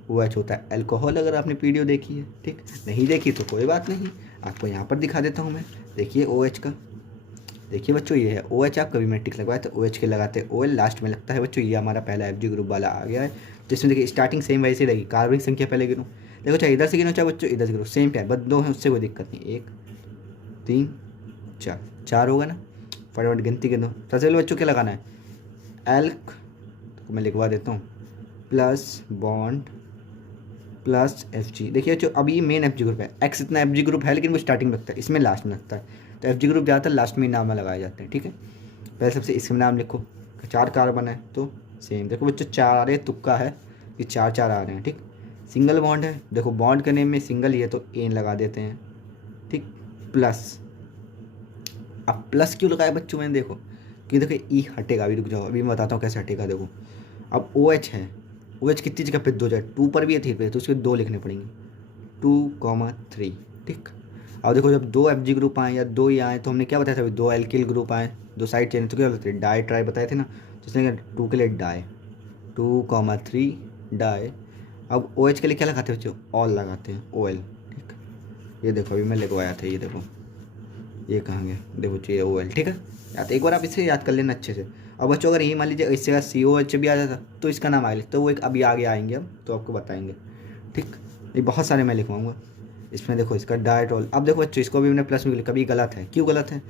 OH होता है अल्कोहल, अगर आपने वीडियो देखी है, ठीक, नहीं देखी तो कोई बात नहीं, आपको यहाँ पर दिखा देता हूँ मैं। देखिए OH का, देखिए बच्चों ये है OH, आप कभी मैट्रिक लगवाए तो OH के लगाते हैं, OL लास्ट में लगता है बच्चों। ये हमारा पहला FG ग्रुप वाला आ गया है, जिसमें देखिए स्टार्टिंग सेम वैसे रहेगी, कार्बनिक संख्या पहले गिनो, देखो चाहे इधर से गिनो चाहे बच्चों इधर से गिनो, सेम क्या है, बस 2 है उससे कोई दिक्कत नहीं, 1 3 4 होगा ना, फटाफट गिनती गिनो। सबसे पहले बच्चों क्या लगाना है, एल्क, तो मैं लिखवा देता हूँ, प्लस बॉन्ड प्लस FG। देखिए बच्चों अब ये मेन FG ग्रुप है, X इतना FG ग्रुप है, लेकिन वो स्टार्टिंग में लगता है, इसमें लास्ट में लगता है, तो FG ग्रुप ज़्यादातर लास्ट में नाम लगाए जाते हैं, ठीक है। पहले सबसे इसमें नाम लिखो, 4 कार्बन है तो सेम, देखो बच्चों 4 तुक्का है, ये 4 4 आ रहे हैं, ठीक। सिंगल बॉन्ड है, देखो बॉन्ड के नेम में सिंगल ही है तो एन लगा देते हैं, ठीक। प्लस, अब प्लस क्यों लगाया बच्चों मैंने, देखो कि देखो ई हटेगा, अभी रुक जाओ, अभी मैं बताता हूँ कैसे हटेगा। देखो अब OH है, OH कितनी जगह पे 2 जगह, 2 पर भी है 3 पे, तो उसके 2 लिखने पड़ेंगे, 2,3, ठीक। अब देखो जब 2 FG ग्रुप आए या 2 ही आए तो हमने क्या बताया था, 2 एल्किल ग्रुप आए, 2 साइड चेन, तो क्या बताते हैं, डाई ट्राई बताए थे ना, तो इसने 2 के लिए डाई, 2,3 डाई। अब OH के लिए क्या लगाते हैं बच्चों, ऑल लगाते हैं, OL, ठीक। ये देखो अभी मैं लगवाया था, ये देखो ये कहाँ गया, देखो चाहिए OL, ठीक है। या तो एक बार आप इसे याद कर लेना अच्छे से। अब बच्चों अगर ये मान लीजिए इससे अगर COH भी आ जाता तो इसका नाम आगे, तो वो एक अभी आगे आएंगे हम तो आपको बताएंगे, ठीक। ये बहुत सारे मैं लिखवाऊंगा इसमें, देखो इसका डायटोल। अब देखो बच्चों इसको भी मैंने प्लस में लिखा, कभी गलत है, क्यों गलत है,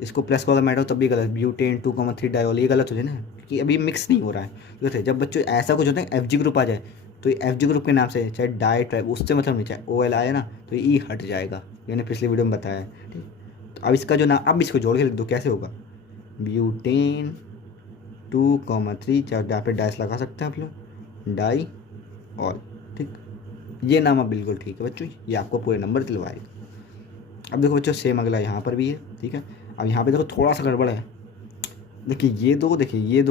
इसको प्लस को अगर मैं हटाऊँ तब भी गलत, ब्यूटेन 2,3 डायोल, ये गलत हो जाए ना, क्योंकि अभी मिक्स नहीं हो रहा है, ठीक है। जब बच्चों ऐसा कुछ होता है FG ग्रुप आ जाए तो ये FG ग्रुप के नाम से चाहे डाई ट्राइब, उससे मतलब नहीं, चाहे OL आया ना तो ये ई हट जाएगा, मैंने पिछले वीडियो में बताया है, ठीक। तो अब इसका जो नाम, अब इसको जोड़ के लिख दो, कैसे होगा, ब्यूटेन 2,3, चाहे यहाँ पे डाइस लगा सकते हैं आप लोग, डाई और, ठीक। ये नाम अब बिल्कुल ठीक है बच्चों, ये आपको पूरे नंबर दिलवाएगा। अब देखो बच्चों सेम अगला यहाँ पर भी है, ठीक है। अब यहाँ पे देखो थोड़ा सा गड़बड़ है, देखिए ये 2, देखिए ये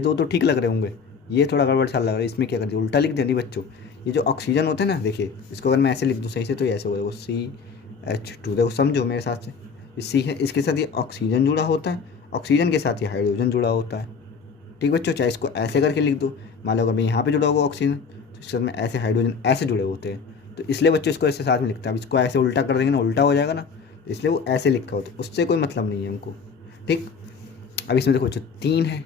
दो तो ठीक लग रहे होंगे, ये थोड़ा गड़बड़ सा लग रहा है, इसमें क्या कर दिया, उल्टा लिख दिया। नहीं बच्चों, ये जो ऑक्सीजन होता है ना, देखिए इसको अगर मैं ऐसे लिख दूँ सही से तो ये ऐसे होगा, देखो CH2, देखो समझो मेरे साथ से, C है, इसके साथ ये ऑक्सीजन जुड़ा होता है, ऑक्सीजन के साथ ये हाइड्रोजन जुड़ा होता है, ठीक बच्चों। चाहे इसको ऐसे करके लिख दो, मान लो अगर यहाँ पे जुड़ा होगा ऑक्सीजन तो इसके साथ में ऐसे हाइड्रोजन ऐसे जुड़े होते हैं, तो इसलिए बच्चों इसको ऐसे साथ में लिखते हैं। अब इसको ऐसे उल्टा कर देंगे ना, उल्टा हो जाएगा ना, इसलिए वो ऐसे लिखा होता है, उससे कोई मतलब नहीं है हमको, ठीक। अब इसमें देखो बच्चों 3 है,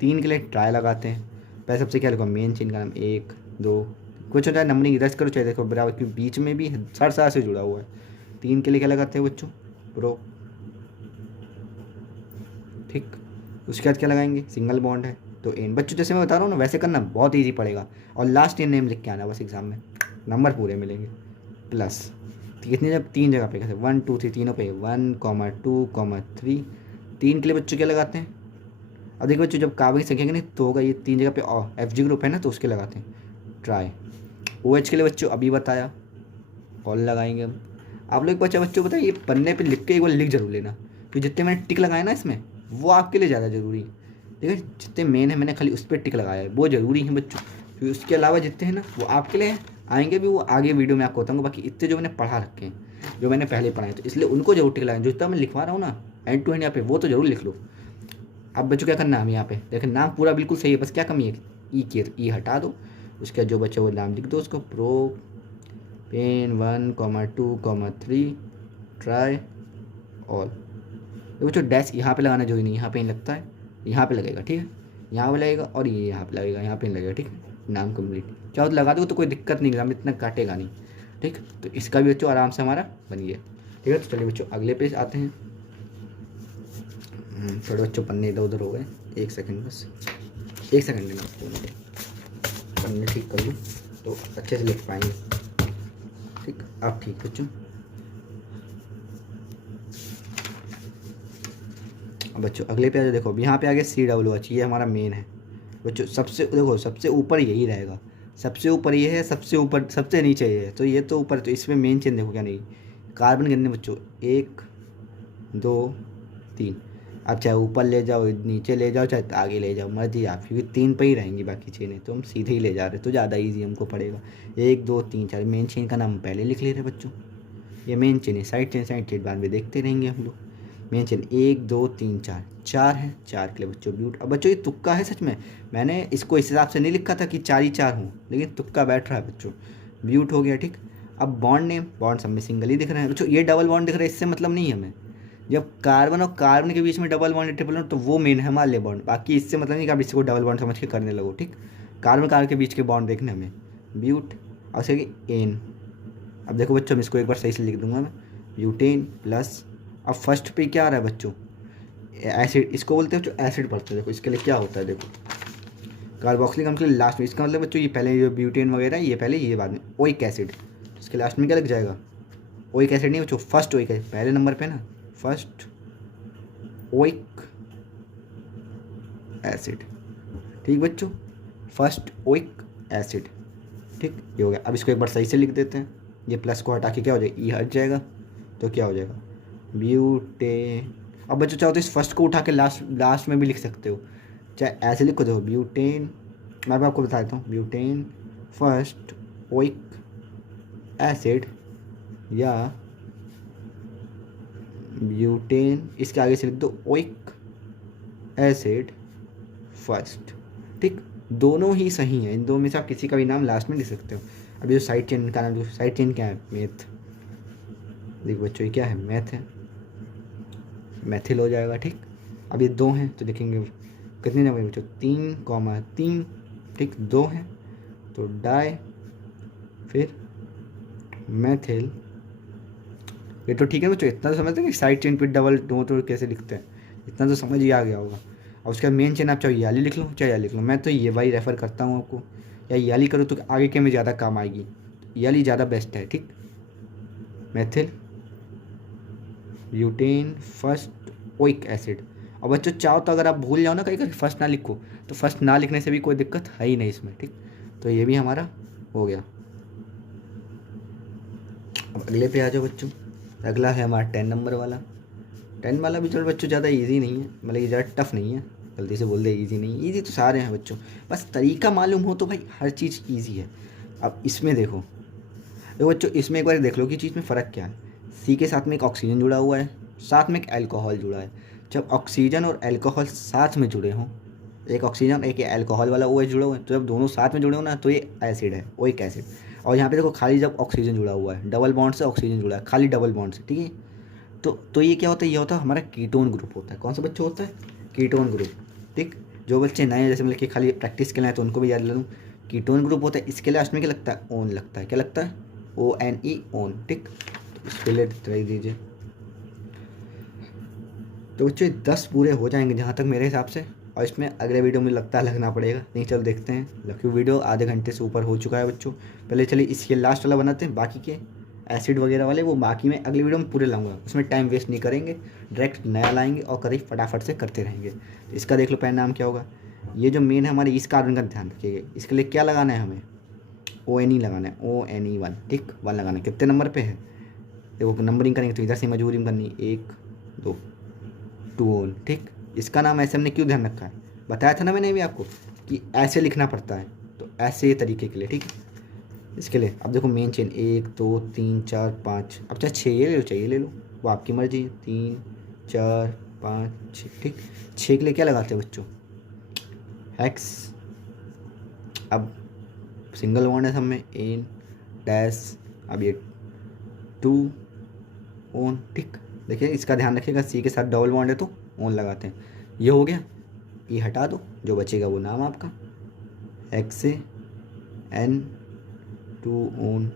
3 के लिए ट्राई लगाते हैं। पहले सबसे क्या लिखो, मेन चेन का नाम 1 2, कुछ होता है नंबरिंग रच करो चाहे, देखो बराबर क्योंकि बीच में भी सार से जुड़ा हुआ है। 3 के लिए क्या लगाते हैं बच्चों, प्रो, ठीक। उसके बाद क्या लगाएंगे, सिंगल बॉन्ड है तो एन। बच्चों जैसे मैं बता रहा हूँ ना वैसे करना, बहुत ईजी पड़ेगा। और लास्ट ईयर नेम लिख के आना बस एग्जाम में, नंबर पूरे मिलेंगे। प्लस कितनी जब 3 जगह पे कैसे 1 2 3 तीनों पे 1,2,3। 3 के लिए बच्चों क्या लगाते हैं, अब देखो बच्चों जब काबा की संख्या नहीं तो होगा ये 3 जगह पे एफ जी ग्रुप है ना तो उसके लगाते हैं ट्राई। ओ एच के लिए बच्चों अभी बताया, ऑल लगाएंगे हम। आप लोग बच्चों बताइए ये पन्ने पे लिख के एक बार लिख जरूर लेना, क्योंकि जितने मैंने टिक लगाए ना इसमें वो आपके लिए ज़्यादा ज़रूरी है, ठीक है। जितने मेन है मैंने खाली उस पर टिक लगाया है वो ज़रूरी है बच्चों, क्योंकि उसके अलावा जितने हैं ना वो आपके लिए आएंगे भी, वो आगे वीडियो में आपको बताऊँगा। बाकी इतने जो मैंने पढ़ा रखे हैं, जो मैंने पहले पढ़ाए, तो इसलिए उनको जरूर टिक लगाएं। जो इतना मैं लिखवा रहा हूँ ना एंड टू एंड यहाँ पे, वो तो जरूर लिख लो। अब बच्चों क्या करना है, हम यहाँ पे देखें नाम पूरा बिल्कुल सही है, बस क्या कमी है, ई हटा दो। उसके बाद जो बच्चा वो नाम लिख दो उसको, प्रो पेन 1,2,3 ट्राई ऑल। तो बच्चों डैश यहाँ पे लगाना जो ही नहीं, यहाँ पे नहीं लगता है, यहाँ पे लगेगा, ठीक है। यहाँ पे लगेगा और ये यहाँ पे लगेगा, यहाँ पे नहीं लगेगा, ठीक है। नाम कंप्लीट चाहो तो लगा दो तो कोई दिक्कत नहीं, एग्जाम इतना काटेगा नहीं, ठीक। तो इसका भी बच्चों आराम से हमारा बन गया, ठीक है। तो चलिए बच्चों अगले पेज आते हैं। थोड़े बच्चों पन्ने इधर उधर हो गए, 1 सेकंड बस, 1 सेकंड लेना पन्ने ठीक कर लूँ तो अच्छे से लिख पाएंगे, ठीक। अब ठीक बच्चों, अब बच्चों अगले पे आ जाओ। देखो अब यहाँ पे आगे CWH ये हमारा मेन है बच्चों। सबसे देखो सबसे ऊपर यही रहेगा, सबसे ऊपर ये है, सबसे ऊपर सबसे नीचे ये है, तो ये तो ऊपर, तो इसमें मेन चेन देखो क्या नहीं, कार्बन गिनने बच्चों 1 2 3। अब चाहे ऊपर ले जाओ, नीचे ले जाओ, चाहे आगे ले जाओ, मर्जी आप, क्योंकि 3 पे ही रहेंगी बाकी चेनें, तो हम सीधे ही ले जा रहे हैं तो ज़्यादा ईजी हमको पड़ेगा। 1 2 3 4 मेन चेन का नाम पहले लिख ले रहे बच्चों, ये मेन चेन है। साइड चेन बाद में देखते रहेंगे हम लोग। मेन चेन 1 2 3 4, 4 है, 4 के लिए बच्चों ब्यूट। अब बच्चों ये तुक्का है सच में, मैंने इसको इस हिसाब से नहीं लिखा था कि 4 ही 4 हों, लेकिन तुक्का बैठ रहा है बच्चों, ब्यूट हो गया, ठीक। अब बॉन्ड नेम, बॉन्ड सब में सिंगल ही दिख रहे हैं बच्चों, ये डबल बॉन्ड दिख रहा है, इससे मतलब नहीं है हमें। जब कार्बन और कार्बन के बीच में डबल बॉन्ड या ट्रिपल बॉन्ड तो वो मेन है हमारे लिए बॉन्ड, बाकी इससे मतलब नहीं कि आप इसको डबल बॉन्ड समझ के करने लगो, ठीक। कार्बन कार्बन के बीच के बॉन्ड देखने हमें, ब्यूट और उसके एन। अब देखो बच्चों मैं इसको एक बार सही से लिख दूंगा मैं, ब्यूटेन प्लस, अब फर्स्ट पे क्या आ रहा है बच्चों, एसिड, इसको बोलते हैं बच्चों एसिड पढ़ते हैं। देखो इसके लिए क्या होता है, देखो कार्बोक्सिलिक अम्ल के लिए लास्ट में, इसका मतलब बच्चों ये पहले ये ब्यूटेन वगैरह ये पहले, ये बाद में ओइक एसिड, इसके लास्ट में क्या लग जाएगा, ओइक एसिड नहीं बच्चों, फर्स्ट ओइक एसिड पहले नंबर पे ना, फर्स्ट ओइक एसिड, ठीक बच्चों, फर्स्ट ओइक एसिड, ठीक। ये हो गया। अब इसको एक बार सही से लिख देते हैं, ये प्लस को हटा के क्या हो जाएगा, ई हट जाएगा तो क्या हो जाएगा ब्यूटे। अब बच्चों चाहो तो इस फर्स्ट को उठा के लास्ट में भी लिख सकते हो, चाहे ऐसे लिखो, देखो ब्यूटेन, मैं भी आपको बता देता हूँ, ब्यूटेन फर्स्ट ओइक एसिड या ब्यूटेन, इसके आगे से लिख दो ओइक एसिड फर्स्ट, ठीक। दोनों ही सही हैं, इन दोनों में से आप किसी का भी नाम लास्ट में लिख सकते हो। अभी जो साइड चेन का नाम, जो साइड चेन क्या है, मेथ, देखो बच्चों ये क्या है, मैथ है, मैथिल हो जाएगा, ठीक। अब ये 2 हैं तो देखेंगे कितने नंबर बच्चों, 3,3, ठीक। 2 हैं तो डाई, फिर मैथिल, ये तो ठीक है बच्चों, इतना तो समझते हैं कि साइड चेन पे डबल दो तो कैसे लिखते हैं, इतना तो समझ ही आ गया होगा। और उसका मेन चेन आप चाहे याली लिख लो चाहे या लिख लो, मैं तो ये वाली रेफ़र करता हूँ आपको, या याली करो तो आगे के में ज़्यादा काम आएगी, याली ज़्यादा बेस्ट है, ठीक। Maithil butane first oic acid. और बच्चों चाहो तो अगर आप भूल जाओ ना कहीं कहीं फर्स्ट ना लिखो, तो फर्स्ट ना लिखने से भी कोई दिक्कत है ही नहीं इसमें, ठीक। तो ये भी हमारा हो गया। अब अगले पे आ जाओ बच्चों, अगला है हमारा 10 नंबर वाला। 10 वाला भी चलो बच्चों ज़्यादा इजी नहीं है, मतलब ये ज़्यादा टफ नहीं है, गलती से बोल दे इजी नहीं, इजी तो सारे हैं बच्चों, बस तरीका मालूम हो तो भाई हर चीज़ ईजी है। अब इसमें देखो बच्चों, इसमें एक बार देख लो कि चीज़ में फ़र्क क्या है। सी के साथ में एक ऑक्सीजन जुड़ा हुआ है, साथ में एक अल्कोहल जुड़ा है। जब ऑक्सीजन और अल्कोहल साथ में जुड़े हों, एक ऑक्सीजन एक अल्कोहल वाला वो जुड़ा हुआ है, तो जब दोनों साथ में जुड़े हो ना तो ये एसिड है, ओइक एसिड। और यहाँ पे देखो खाली जब ऑक्सीजन जुड़ा हुआ है, डबल बॉन्ड से ऑक्सीजन जुड़ा है, खाली डबल बॉन्ड से, ठीक है। तो ये क्या होता है, ये होता है हमारा कीटोन ग्रुप होता है। कौन सा बच्चों होता है, कीटोन ग्रुप। ठीक, जो बच्चे नए हैं जैसे मतलब कि खाली प्रैक्टिस के लिए तो उनको भी याद ले लूँ, कीटोन ग्रुप होता है। इसके लास्ट में क्या लगता है, ओन लगता है। क्या लगता है, ONE, ओन। ठीक, तो इसके लिए ट्राई दीजिए। तो बच्चों 10 पूरे हो जाएंगे जहाँ तक मेरे हिसाब से, और इसमें अगले वीडियो में लगता है लगना पड़ेगा, नहीं चल देखते हैं। क्योंकि वीडियो आधे घंटे से ऊपर हो चुका है बच्चों। पहले चलिए इसके लास्ट वाला बनाते हैं, बाकी के एसिड वगैरह वाले वो बाकी में अगली वीडियो में पूरे लाऊंगा, उसमें टाइम वेस्ट नहीं करेंगे, डायरेक्ट नया लाएंगे और करीब फटाफट से करते रहेंगे। तो इसका देख लो पहला नाम क्या होगा, ये जो मेन है हमारे इस कार्बन का ध्यान रखिएगा। इसके लिए क्या लगाना है हमें, ONE लगाना है, ONE1। ठीक, 1 लगाना है। कितने नंबर पे है, देखो नंबरिंग करेंगे तो इधर से मजबूरी में करनी, 1 2 2 ओन। ठीक, इसका नाम ऐसे हमने क्यों ध्यान रखा है, बताया था ना मैंने भी आपको कि ऐसे लिखना पड़ता है, तो ऐसे तरीके के लिए। ठीक है, इसके लिए अब देखो मेन चेन 1 2 3 4 5, अब चाहे 6 ये ले लो, चाहिए ले लो, वो आपकी मर्जी है। 3 4 5 6। ठीक, 6 के लिए क्या लगाते हैं बच्चों, हेक्स। अब सिंगल बॉन्ड है सब में, एन डैश, अब ये 2 ओन। ठीक, देखिए इसका ध्यान रखिएगा, सी के साथ डबल बॉन्ड है तो ओन लगाते हैं। ये हो गया, ये हटा दो, जो बचेगा वो नाम आपका XAN2 ओन,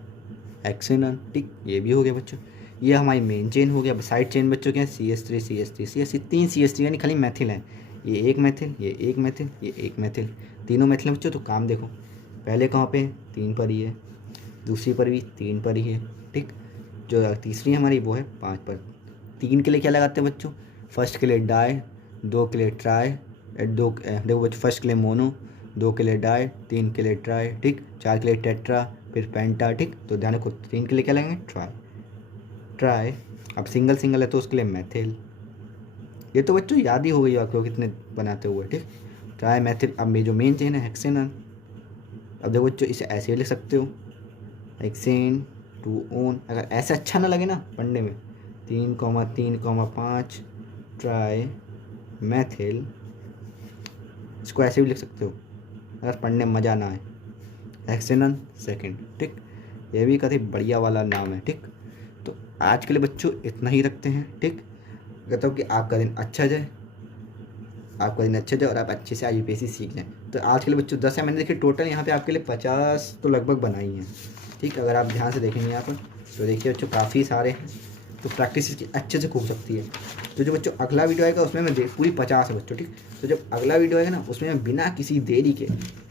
XAN। ठीक, ये भी हो गया बच्चों। ये हमारी मेन चेन हो गया। अब साइड चेन बच्चों क्या है, CH3 CH3 CH3, 3 CH3 यानी खाली मैथिल है। ये एक मैथिल, ये एक मैथिल, ये एक मैथिल, तीनों मैथिल हैं बच्चों। तो काम देखो, पहले कहाँ पे 3 पर ही है, दूसरी पर भी 3 पर ही है। ठीक, जो तीसरी हमारी वो है 5 पर। 3 के लिए क्या लगाते हैं बच्चों, फर्स्ट के लिए डाई, 2 के लिए ट्राई, देखो बच्चों फर्स्ट के लिए मोनो, 2 के लिए डाई, 3 के लिए ट्राई। ठीक, 4 के लिए टेट्रा, फिर पेंटा। ठीक, तो ध्यान रखो 3 के लिए क्या लगेंगे, ट्राई। अब सिंगल सिंगल है तो उसके लिए मैथिल। ये तो बच्चों याद ही हो गई आपको कितने बनाते हुए। ठीक, ट्राई मैथिल। अब ये जो मेन चेन है हेक्सेनन। अब देखो बच्चों इसे ऐसे लिख सकते हो, XAN2 ओन। अगर ऐसे अच्छा ना लगे ना पढ़ने में, 3,3,5 ट्राई मैथिल, इसको ऐसे भी लिख सकते हो अगर पढ़ने में मज़ा ना आए, हेक्सेनन सेकेंड। ठीक, ये भी काफ़ी बढ़िया वाला नाम है। ठीक, तो आज के लिए बच्चों इतना ही रखते हैं। ठीक, कहता हूँ कि आपका दिन अच्छा जाए, आपका दिन अच्छा जाए और आप अच्छे से IUPAC सीख जाएँ। तो आज के लिए बच्चों 10 है, मैंने देखिए टोटल यहाँ पे आपके लिए 50 तो लगभग बनाई हैं। ठीक, अगर आप ध्यान से देखेंगे यहाँ पर तो देखिए बच्चों काफ़ी सारे हैं, तो प्रैक्टिस इसकी अच्छे से खूब सकती है। तो जो बच्चों अगला वीडियो आएगा उसमें मैं पूरी 50 है बच्चों। ठीक, तो जब अगला वीडियो आएगा ना उसमें मैं बिना किसी देरी के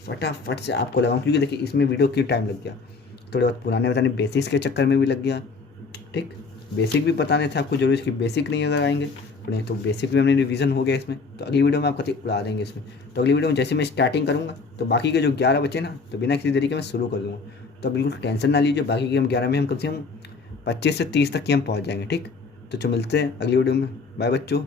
फटाफट से आपको लगाऊँ, क्योंकि देखिए इसमें वीडियो क्यों टाइम लग गया, थोड़े बहुत पुराने बताने बेसिक्स के चक्कर में भी लग गया। ठीक, बेसिक भी बताने थे आपको, जरूरी इसकी बेसिक नहीं अगर आएंगे पढ़ें तो बेसिक भी हमने रिवीजन हो गया इसमें। तो अगली वीडियो में आप कभी उड़ा देंगे इसमें। तो अगली वीडियो में जैसे मैं स्टार्टिंग करूँगा तो बाकी के जो 11 बचे ना, तो बिना किसी देरी के मैं शुरू कर दूँगा। तो बिल्कुल टेंशन ना लीजिए, बाकी के हम 11 में हम कम से कम 25 से 30 तक की हम पहुँच जाएंगे। ठीक, तो जो मिलते हैं अगली वीडियो में। बाय बच्चों।